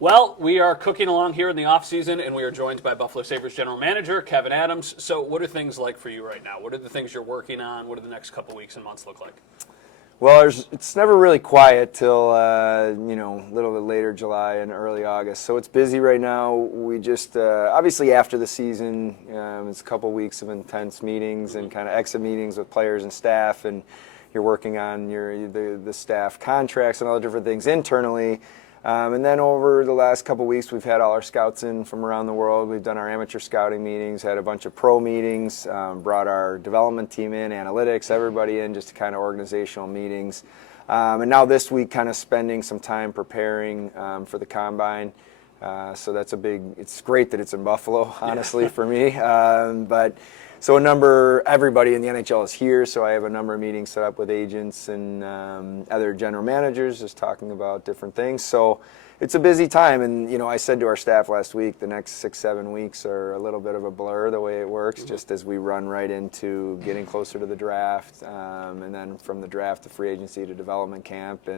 Well, we are cooking along here in the off-season, and we are joined by Buffalo Sabres General Manager Kevyn Adams. So what are things like for you right now? What are the things you're working on? What do the next couple weeks and months look like? Well, it's never really quiet till, a little bit later July and early August. So it's busy right now. We just, obviously after the season, it's a couple weeks of intense meetings and kind of exit meetings with players and staff, and you're working on the staff contracts and all the different things internally. And then over the last couple weeks, we've had all our scouts in from around the world. We've done our amateur scouting meetings, had a bunch of pro meetings, brought our development team in, analytics, everybody in, just kind of organizational meetings. And now this week, kind of spending some time preparing for the combine. So that's it's great that it's in Buffalo, honestly, for me. So everybody in the NHL is here, so I have a number of meetings set up with agents and other general managers just talking about different things. So it's a busy time, and I said to our staff last week, the next 6-7 weeks are a little bit of a blur the way it works, just as we run right into getting closer to the draft, and then from the draft to free agency to development camp.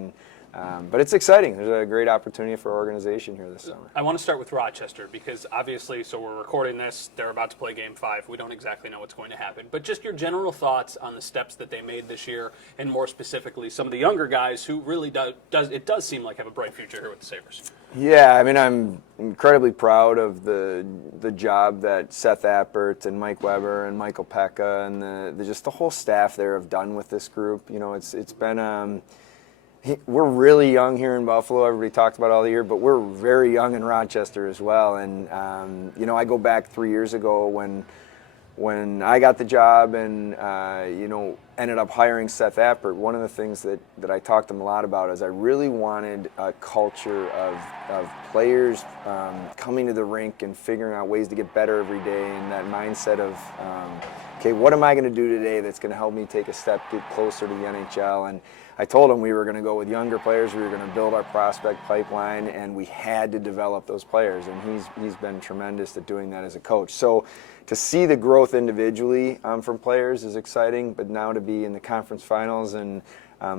But it's exciting. There's a great opportunity for our organization here this summer. I want to start with Rochester because obviously, so we're recording this, they're about to play Game 5. We don't exactly know what's going to happen. But just your general thoughts on the steps that they made this year, and more specifically, some of the younger guys who really does seem like have a bright future here with the Sabres. Yeah, I mean, I'm incredibly proud of the job that Seth Appert and Mike Weber and Michael Peterka and just the whole staff there have done with this group. It's been we're really young here in Buffalo. Everybody talks about it all the year, but we're very young in Rochester as well. And I go back 3 years ago when I got the job and ended up hiring Seth Appert. One of the things that I talked to him a lot about is I really wanted a culture of players coming to the rink and figuring out ways to get better every day, and that mindset of okay, what am I going to do today that's going to help me take a step closer to the NHL? And I told him we were going to go with younger players, we were going to build our prospect pipeline, and we had to develop those players, and he's been tremendous at doing that as a coach. So to see the growth individually from players is exciting, but now to be in the conference finals and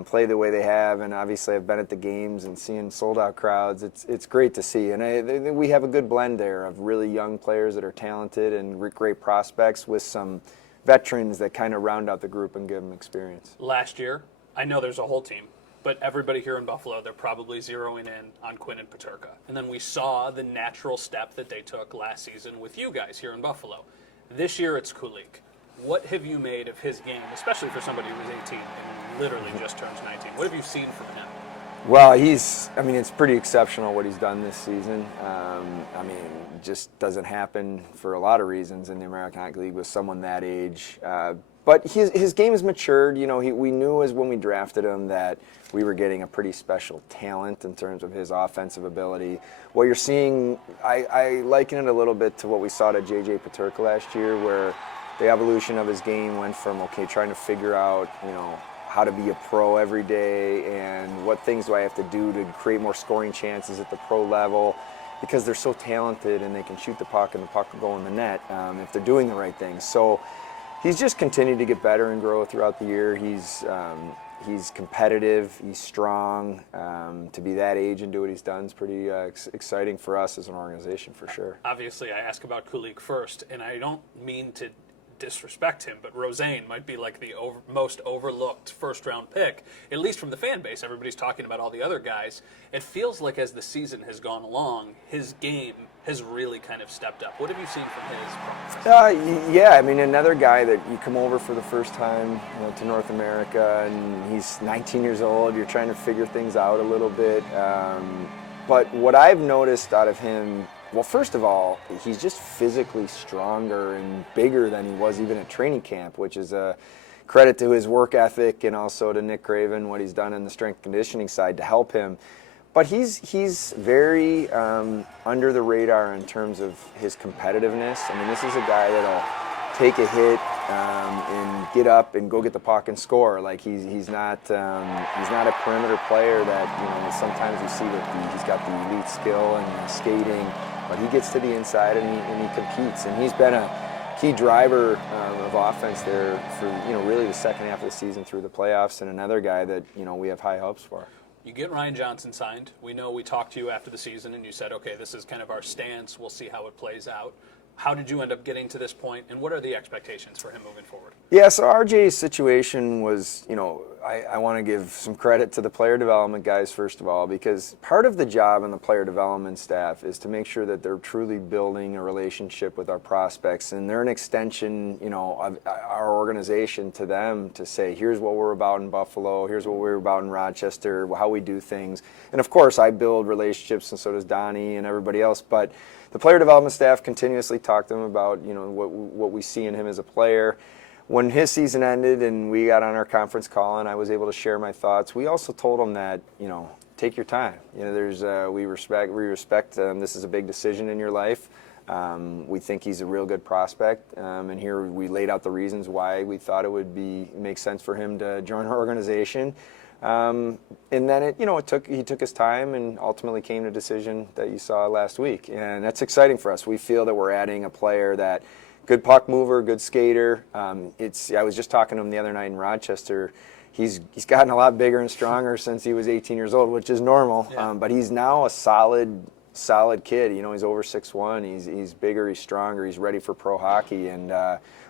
play the way they have, and obviously I've been at the games and seeing sold-out crowds, it's great to see. And we have a good blend there of really young players that are talented and great prospects with some veterans that kind of round out the group and give them experience. Last year, I know there's a whole team, but everybody here in Buffalo, they're probably zeroing in on Quinn and Peterka. And then we saw the natural step that they took last season with you guys here in Buffalo. This year it's Kulik. What have you made of his game, especially for somebody who was 18 and literally just turns 19? What have you seen from him? Well, it's pretty exceptional what he's done this season. It just doesn't happen for a lot of reasons in the American Hockey League with someone that age. But his game has matured. We knew as when we drafted him that we were getting a pretty special talent in terms of his offensive ability. What you're seeing, I liken it a little bit to what we saw to J.J. Peterka last year, where the evolution of his game went from, trying to figure out, how to be a pro every day and what things do I have to do to create more scoring chances at the pro level, because they're so talented and they can shoot the puck and the puck will go in the net if they're doing the right things. So he's just continued to get better and grow throughout the year. He's competitive, he's strong. To be that age and do what he's done is pretty exciting for us as an organization, for sure. Obviously, I ask about Kulik first, and I don't mean to disrespect him, but Rosen might be like the most overlooked first-round pick, at least from the fan base. Everybody's talking about all the other guys. It feels like as the season has gone along, his game has really kind of stepped up. What have you seen from his progress? Another guy that you come over for the first time to North America, and he's 19 years old. You're trying to figure things out a little bit. But what I've noticed out of him, well, first of all, he's just physically stronger and bigger than he was even at training camp, which is a credit to his work ethic and also to Nick Craven, what he's done in the strength conditioning side to help him. But he's very under the radar in terms of his competitiveness. This is a guy that'll take a hit and get up and go get the puck and score. Like he's not a perimeter player that sometimes you see that he's got the elite skill and skating, but he gets to the inside and he competes, and he's been a key driver of offense there for really the second half of the season through the playoffs, and another guy that we have high hopes for. You get Ryan Johnson signed. We know we talked to you after the season, and you said, okay, this is kind of our stance. We'll see how it plays out. How did you end up getting to this point, and what are the expectations for him moving forward? Yeah, so RJ's situation was, I want to give some credit to the player development guys, first of all, because part of the job in the player development staff is to make sure that they're truly building a relationship with our prospects, and they're an extension, of our organization to them to say, here's what we're about in Buffalo, here's what we're about in Rochester, how we do things. And of course, I build relationships, and so does Donnie and everybody else, but the player development staff continuously talk to him about, what we see in him as a player. When his season ended and we got on our conference call and I was able to share my thoughts, we also told him that, take your time. We respect this is a big decision in your life. We think he's a real good prospect, and here we laid out the reasons why we thought it would make sense for him to join our organization. And then he took his time and ultimately came to a decision that you saw last week. And that's exciting for us. We feel that we're adding a player that good puck mover, good skater. I was just talking to him the other night in Rochester. He's gotten a lot bigger and stronger since he was 18 years old, which is normal. Yeah. But he's now a solid kid. He's over 6'1". He's bigger, he's stronger, he's ready for pro hockey. And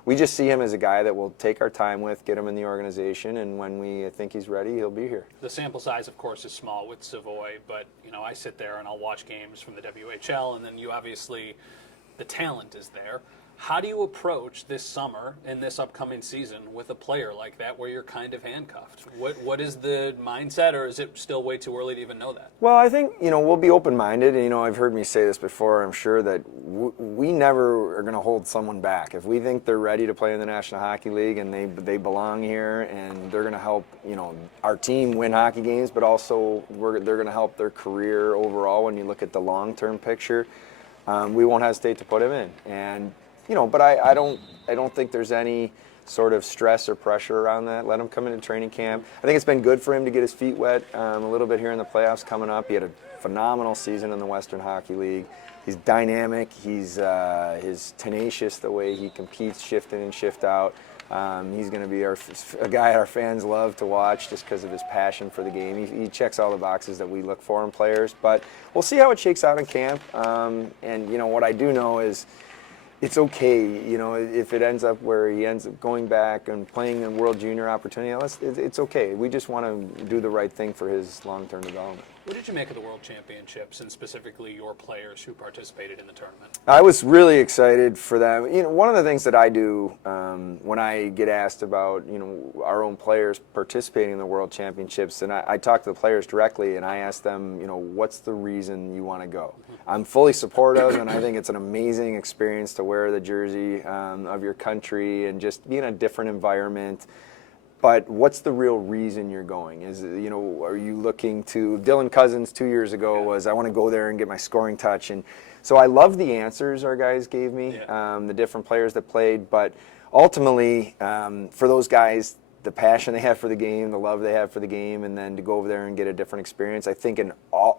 we just see him as a guy that we'll take our time with, get him in the organization, and when we think he's ready, he'll be here. The sample size, of course, is small with Savoy, but I sit there and I'll watch games from the WHL, and then the talent is there. How do you approach this summer and this upcoming season with a player like that where you're kind of handcuffed? What is the mindset, or is it still way too early to even know that? Well, I think, we'll be open-minded. And, I've heard me say this before, I'm sure, that we never are going to hold someone back. If we think they're ready to play in the National Hockey League and they belong here and they're going to help, our team win hockey games, but also they're going to help their career overall when you look at the long-term picture, we won't hesitate to put him in. And but I don't think there's any sort of stress or pressure around that. Let him come into training camp. I think it's been good for him to get his feet wet a little bit here in the playoffs coming up. He had a phenomenal season in the Western Hockey League. He's dynamic. He's tenacious the way he competes, shift in and shift out. He's going to be a guy our fans love to watch just because of his passion for the game. He checks all the boxes that we look for in players. But we'll see how it shakes out in camp. And what I do know is, it's okay, if it ends up where he ends up going back and playing a World Junior opportunity. It's okay. We just want to do the right thing for his long-term development. What did you make of the World Championships and specifically your players who participated in the tournament? I was really excited for them. One of the things that I do when I get asked about, our own players participating in the World Championships, and I talk to the players directly and I ask them, what's the reason you want to go? I'm fully supportive, and I think it's an amazing experience to wear the jersey of your country and just be in a different environment. But what's the real reason you're going? Are you looking to, Dylan Cousins 2 years ago was, I want to go there and get my scoring touch. And so I love the answers our guys gave me, the different players that played. But ultimately, for those guys, the passion they have for the game, the love they have for the game, and then to go over there and get a different experience, I think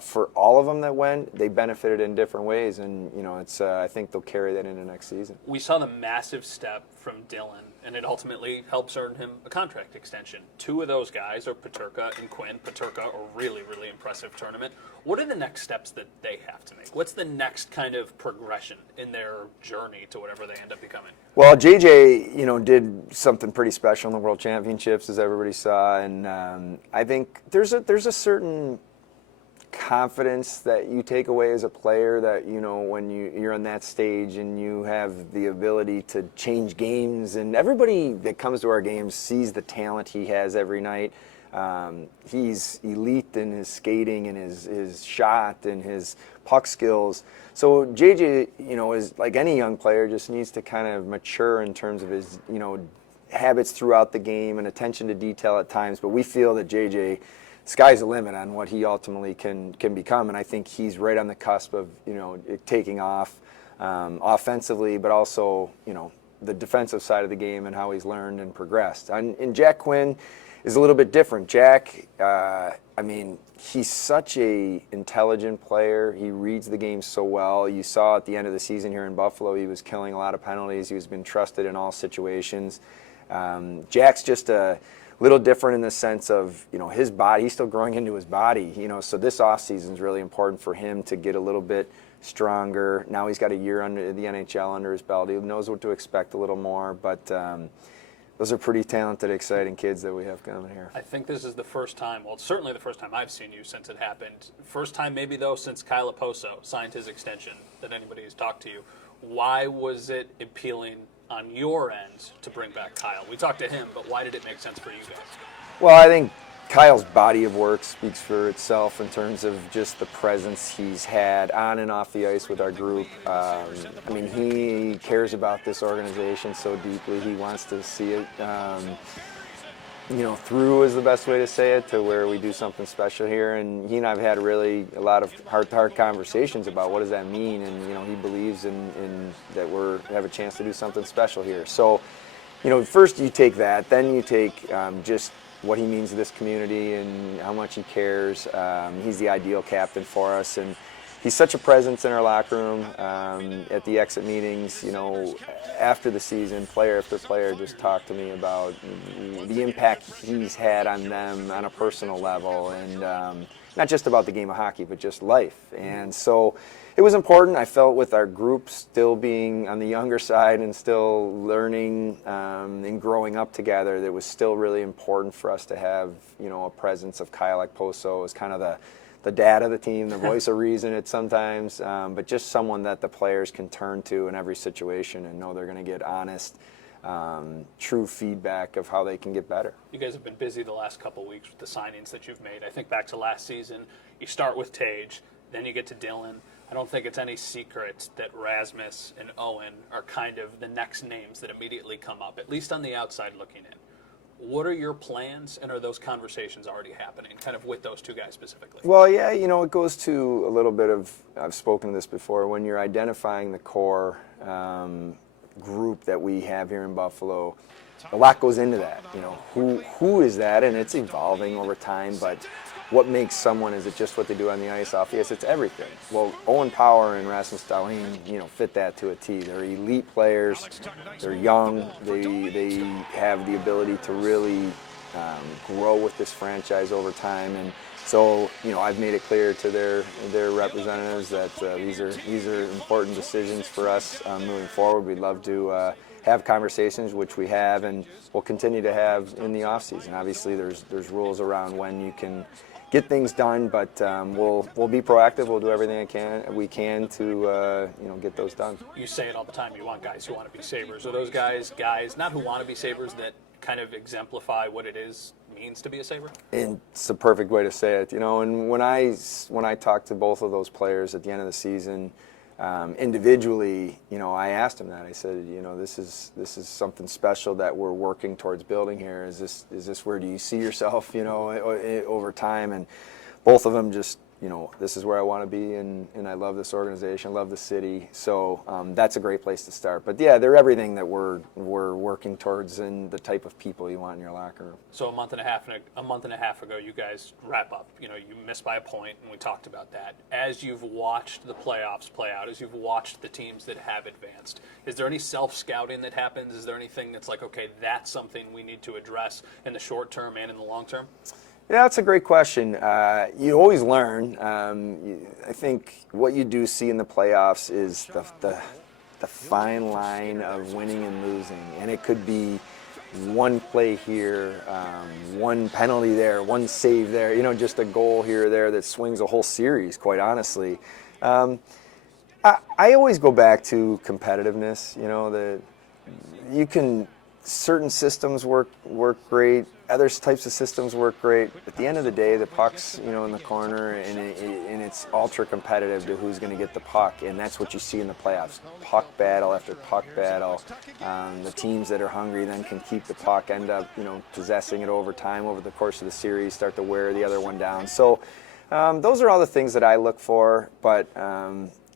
for all of them that went, they benefited in different ways. And, I think they'll carry that into next season. We saw the massive step from Dylan, and it ultimately helps earn him a contract extension. Two of those guys are Peterka and Quinn. Peterka, a really, really impressive tournament. What are the next steps that they have to make? What's the next kind of progression in their journey to whatever they end up becoming? Well, JJ, did something pretty special in the World Championships, as everybody saw, and I think there's a certain confidence that you take away as a player that when you're on that stage and you have the ability to change games, and everybody that comes to our games sees the talent he has every night. He's elite in his skating and his shot and his puck skills. So JJ, is like any young player, just needs to kind of mature in terms of his habits throughout the game and attention to detail at times. But we feel that JJ, sky's the limit on what he ultimately can become, and I think he's right on the cusp of it taking off offensively, but also the defensive side of the game and how he's learned and progressed. And Jack Quinn is a little bit different. Jack, he's such a intelligent player. He reads the game so well. You saw at the end of the season here in Buffalo, he was killing a lot of penalties. He was been trusted in all situations. Jack's just a little different in the sense of, his body, he's still growing into his body, so this offseason is really important for him to get a little bit stronger. Now he's got a year under the NHL under his belt. He knows what to expect a little more, but those are pretty talented, exciting kids that we have coming here. I think this is the first time, well, it's certainly the first time I've seen you since it happened. First time maybe, though, since Kyle Okposo signed his extension that anybody has talked to you. Why was it appealing on your end to bring back Kyle? We talked to him, but why did it make sense for you guys? Well, I think Kyle's body of work speaks for itself in terms of just the presence he's had on and off the ice with our group. He cares about this organization so deeply. He wants to see it, through is the best way to say it, to where we do something special here. And he and I have had really a lot of heart-to-heart conversations about what does that mean. And, he believes in that we have a chance to do something special here. So, first you take that, then you take just what he means to this community and how much he cares. He's the ideal captain for us, and he's such a presence in our locker room, at the exit meetings. After the season, player after player just talked to me about the impact he's had on them on a personal level, and not just about the game of hockey, but just life. And so it was important. I felt with our group still being on the younger side and still learning and growing up together, that it was still really important for us to have, a presence of Kyle Okposo as kind of the dad of the team, the voice of reason at sometimes, but just someone that the players can turn to in every situation and know they're going to get honest, true feedback of how they can get better. You guys have been busy the last couple of weeks with the signings that you've made. I think back to last season, you start with Tage, then you get to Dylan. I don't think it's any secret that Rasmus and Owen are kind of the next names that immediately come up, at least on the outside looking in. What are your plans, and are those conversations already happening, kind of with those two guys specifically? Well, yeah, it goes to a little bit of, I've spoken to this before, when you're identifying the core group that we have here in Buffalo, a lot goes into that. Who is that? And it's evolving over time, but what makes someone, is it just what they do on the ice, off the ice? It's everything. Well, Owen Power and Rasmus Dahlin, fit that to a T. They're elite players. They're young. They have the ability to really grow with this franchise over time. And so, I've made it clear to their representatives that these are important decisions for us moving forward. We'd love to have conversations, which we have, and we'll continue to have in the offseason. Obviously, there's rules around when you can get things done, but we'll be proactive. We'll do everything we can to get those done. You say it all the time. You want guys who want to be Sabres. Are those guys not who want to be Sabres, that kind of exemplify what it means to be a Sabre? And it's the perfect way to say it. And when I talked to both of those players at the end of the season, individually, I asked him that. I said, this is something special that we're working towards building here. Is this where do you see yourself, over time? And both of them just, this is where I want to be, and I love this organization, I love the city. So that's a great place to start. But yeah, they're everything that we're working towards, and the type of people you want in your locker room. So a month and a half ago, you guys wrap up. You missed by a point, and we talked about that. As you've watched the playoffs play out, as you've watched the teams that have advanced, is there any self-scouting that happens? Is there anything that's like, okay, that's something we need to address in the short term and in the long term? Yeah, that's a great question. You always learn. I think what you do see in the playoffs is the fine line of winning and losing, and it could be one play here, one penalty there, one save there, just a goal here or there that swings a whole series, quite honestly. I always go back to competitiveness. Certain systems work great. Other types of systems work great. At the end of the day, the puck's in the corner, and it's ultra competitive to who's going to get the puck, and that's what you see in the playoffs. Puck battle after puck battle. The teams that are hungry then can keep the puck, end up possessing it over time over the course of the series, start to wear the other one down. So those are all the things that I look for, but.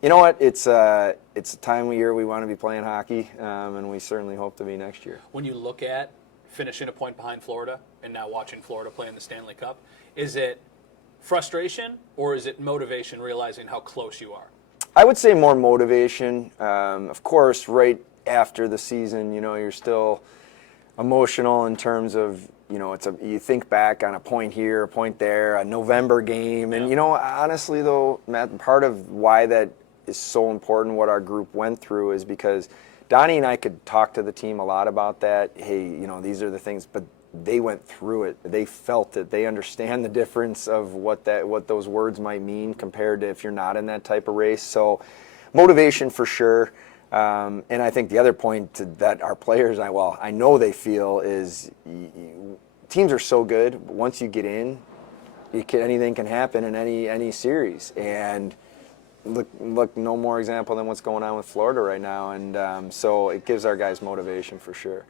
You know what? It's a time of year we want to be playing hockey, and we certainly hope to be next year. When you look at finishing a point behind Florida and now watching Florida play in the Stanley Cup, is it frustration or is it motivation, realizing how close you are? I would say more motivation. Of course, right after the season, you're still emotional in terms of you think back on a point here, a point there, a November game, and honestly though, Matt, part of why that is so important, what our group went through, is because Donnie and I could talk to the team a lot about that. Hey, these are the things, but they went through it. They felt it. They understand the difference of what those words might mean compared to if you're not in that type of race. So, motivation for sure. And I think the other point that our players, I know they feel is teams are so good. Once you get in, anything can happen in any series. And look, no more example than what's going on with Florida right now. And so it gives our guys motivation for sure.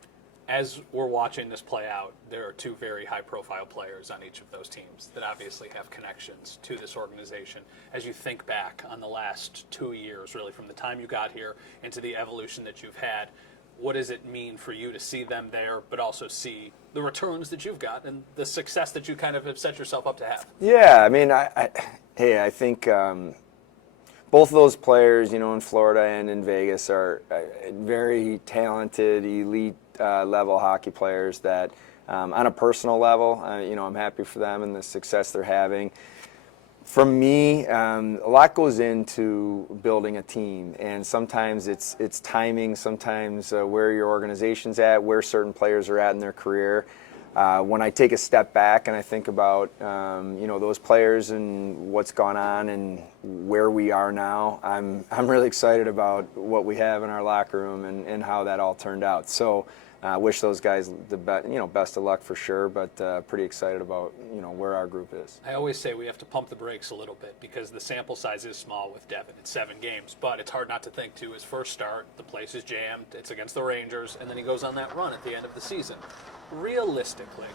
As we're watching this play out, there are two very high-profile players on each of those teams that obviously have connections to this organization. As you think back on the last 2 years, really from the time you got here into the evolution that you've had, what does it mean for you to see them there, but also see the returns that you've got and the success that you kind of have set yourself up to have? Yeah, I mean, I think both of those players, in Florida and in Vegas, are very talented, elite level hockey players that, on a personal level, I'm happy for them and the success they're having. For me, a lot goes into building a team, and sometimes it's timing, sometimes where your organization's at, where certain players are at in their career. When I take a step back and I think about those players and what's gone on and where we are now, I'm really excited about what we have in our locker room and how that all turned out. So I wish those guys the best of luck for sure, but pretty excited about where our group is. I always say we have to pump the brakes a little bit because the sample size is small with Devon. It's 7 games, but it's hard not to think too. His first start, the place is jammed. It's against the Rangers, and then he goes on that run at the end of the season. Realistically,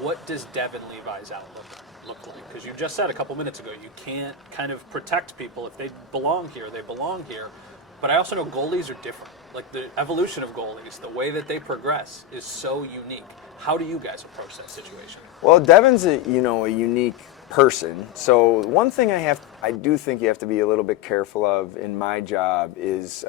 what does Devon Levi's outlook look like? Because you just said a couple minutes ago you can't kind of protect people. If they belong here, they belong here. But I also know goalies are different. Like the evolution of goalies, the way that they progress is so unique. How do you guys approach that situation? Well, Devon's a unique person. So one thing I do think you have to be a little bit careful of in my job is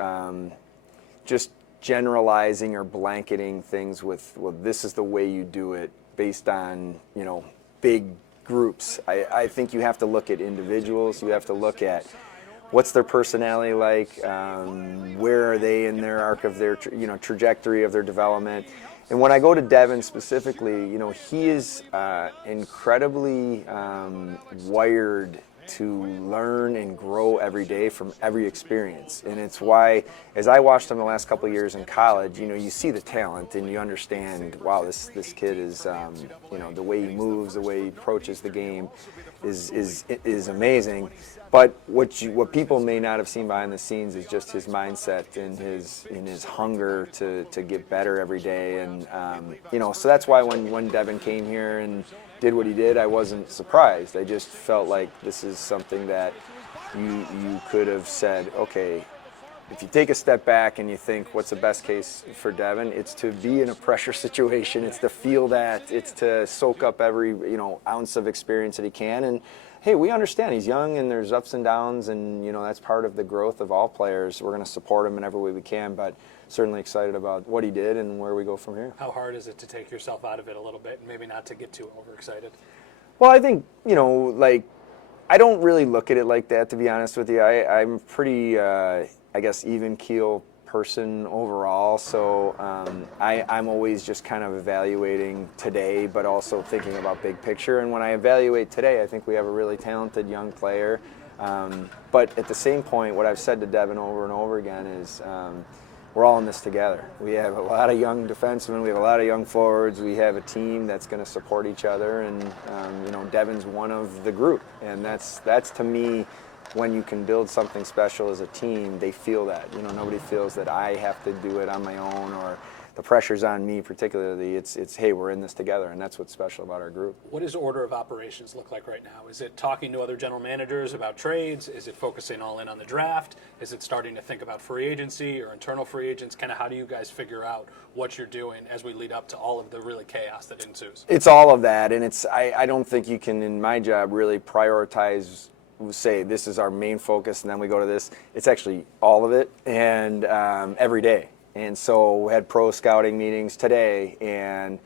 just generalizing or blanketing things with, well, this is the way you do it based on, big groups. I think you have to look at individuals. You have to look at what's their personality like, where are they in their arc of their trajectory of their development. And when I go to Devon specifically, he is incredibly wired to learn and grow every day from every experience. And it's why, as I watched him the last couple of years in college, you see the talent and you understand, wow, this kid is, the way he moves, the way he approaches the game is amazing. But what people may not have seen behind the scenes is just his mindset and his hunger to get better every day. And so that's why when Devon came here and did what he did, I wasn't surprised. I just felt like this is something that you could have said, okay, if you take a step back and you think what's the best case for Devon, it's to be in a pressure situation, it's to feel that, it's to soak up every ounce of experience that he can. And hey, we understand he's young and there's ups and downs, and that's part of the growth of all players. We're going to support him in every way we can, but certainly excited about what he did and where we go from here. How hard is it to take yourself out of it a little bit and maybe not to get too overexcited? Well, I think, I don't really look at it like that, to be honest with you. I'm pretty, even keel person overall, so I'm always just kind of evaluating today, but also thinking about big picture. And when I evaluate today, I think we have a really talented young player. But at the same point, what I've said to Devon over and over again is we're all in this together. We have a lot of young defensemen, we have a lot of young forwards, we have a team that's going to support each other, and Devon's one of the group. And that's to me, when you can build something special as a team, they feel that. Nobody feels that I have to do it on my own or the pressure's on me particularly. It's hey, we're in this together, and that's what's special about our group. What does order of operations look like right now? Is it talking to other general managers about trades? Is it focusing all in on the draft? Is it starting to think about free agency or internal free agents? Kind of how do you guys figure out what you're doing as we lead up to all of the really chaos that ensues? It's all of that, and I don't think you can, in my job, really prioritize, say this is our main focus and then we go to this. It's actually all of it, and every day. And so we had pro scouting meetings today, and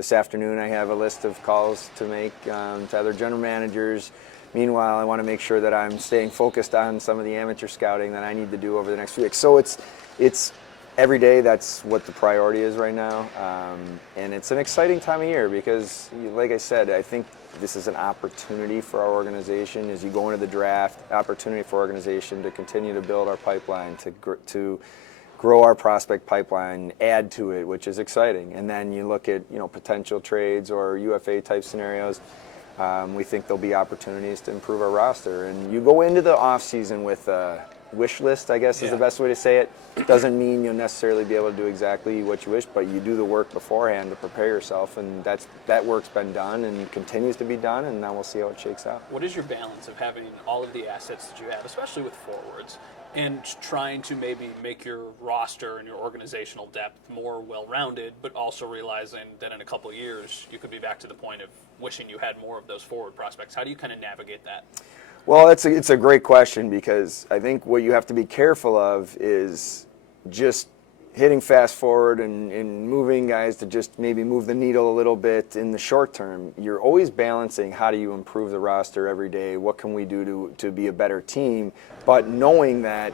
This afternoon I have a list of calls to make to other general managers. Meanwhile, I want to make sure that I'm staying focused on some of the amateur scouting that I need to do over the next few weeks. So it's every day. That's what the priority is right now, and it's an exciting time of year because, like I said, I think this is an opportunity for our organization as you go into the draft. Opportunity for our organization to continue to build our pipeline, to grow our prospect pipeline, add to it, which is exciting. And then you look at potential trades or UFA type scenarios. We think there'll be opportunities to improve our roster. And you go into the off season with a wish list, I guess is the best way to say it. Doesn't mean you'll necessarily be able to do exactly what you wish, but you do the work beforehand to prepare yourself, and that work's been done and continues to be done, and now we'll see how it shakes out. What is your balance of having all of the assets that you have, especially with forwards, and trying to maybe make your roster and your organizational depth more well-rounded, but also realizing that in a couple of years you could be back to the point of wishing you had more of those forward prospects? How do you kind of navigate that? Well, it's a great question, because I think what you have to be careful of is just hitting fast forward and moving guys to just maybe move the needle a little bit in the short term. You're always balancing how do you improve the roster every day, what can we do to be a better team, but knowing that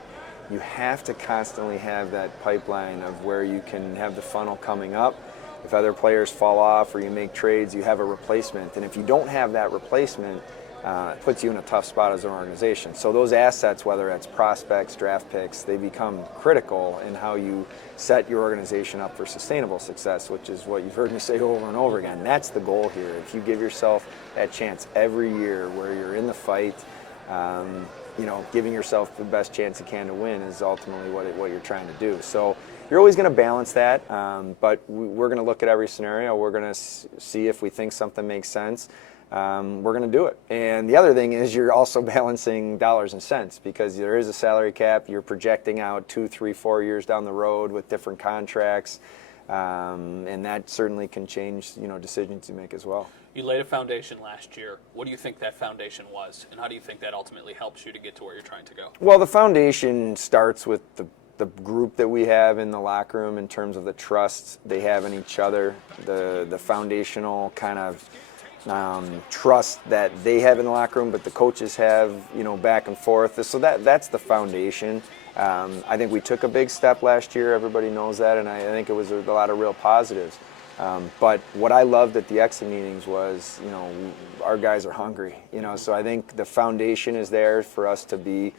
you have to constantly have that pipeline of where you can have the funnel coming up. If other players fall off or you make trades, you have a replacement. And if you don't have that replacement, it puts you in a tough spot as an organization. So those assets, whether it's prospects, draft picks, they become critical in how you set your organization up for sustainable success, which is what you've heard me say over and over again. That's the goal here. If you give yourself that chance every year where you're in the fight, giving yourself the best chance you can to win is ultimately what you're trying to do. So you're always going to balance that, but we're going to look at every scenario. We're going to see if we think something makes sense. We're going to do it. And the other thing is you're also balancing dollars and cents, because there is a salary cap. You're projecting out 2, 3, 4 years down the road with different contracts, and that certainly can change decisions you make as well. You laid a foundation last year. What do you think that foundation was, and how do you think that ultimately helps you to get to where you're trying to go? Well, the foundation starts with the group that we have in the locker room in terms of the trust they have in each other, the foundational kind of trust that they have in the locker room, but the coaches have, back and forth. So that's the foundation. I think we took a big step last year. Everybody knows that, and I think it was a lot of real positives. But what I loved at the exit meetings was, our guys are hungry. So I think the foundation is there for us to be,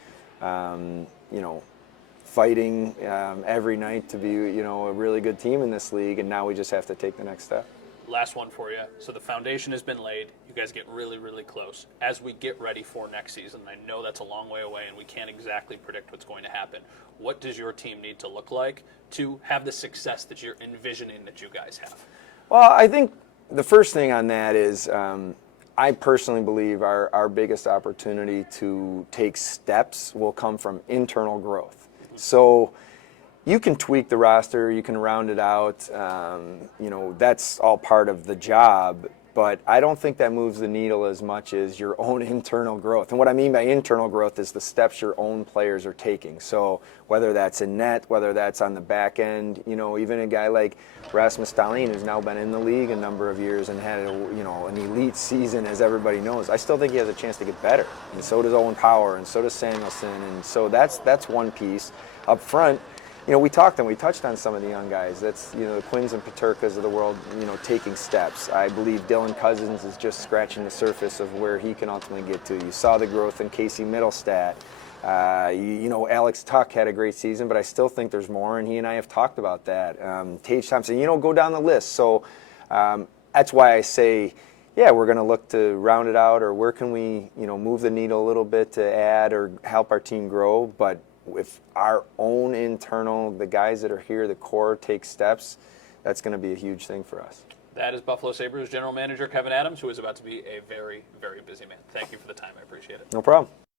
fighting every night to be, a really good team in this league, and now we just have to take the next step. Last one for you. So the foundation has been laid. You guys get really, really close. As we get ready for next season, I know that's a long way away and we can't exactly predict what's going to happen. What does your team need to look like to have the success that you're envisioning that you guys have? Well, I think the first thing on that is I personally believe our biggest opportunity to take steps will come from internal growth. Mm-hmm. So you can tweak the roster, you can round it out, that's all part of the job, but I don't think that moves the needle as much as your own internal growth. And what I mean by internal growth is the steps your own players are taking. So whether that's in net, whether that's on the back end, even a guy like Rasmus Dahlin, who's now been in the league a number of years and had an elite season, as everybody knows, I still think he has a chance to get better. And so does Owen Power, and so does Samuelson, and so that's one piece. Up front, we touched on some of the young guys. That's, the Quinns and Peterkas of the world, taking steps. I believe Dylan Cousins is just scratching the surface of where he can ultimately get to. You saw the growth in Casey Middlestat. Alex Tuck had a great season, but I still think there's more, and he and I have talked about that. Tage Thompson, go down the list. So that's why I say, we're going to look to round it out, or where can we, move the needle a little bit to add or help our team grow. But if our own internal, the guys that are here, the core, take steps, that's going to be a huge thing for us. That is Buffalo Sabres General Manager Kevyn Adams, who is about to be a very, very busy man. Thank you for the time. I appreciate it. No problem.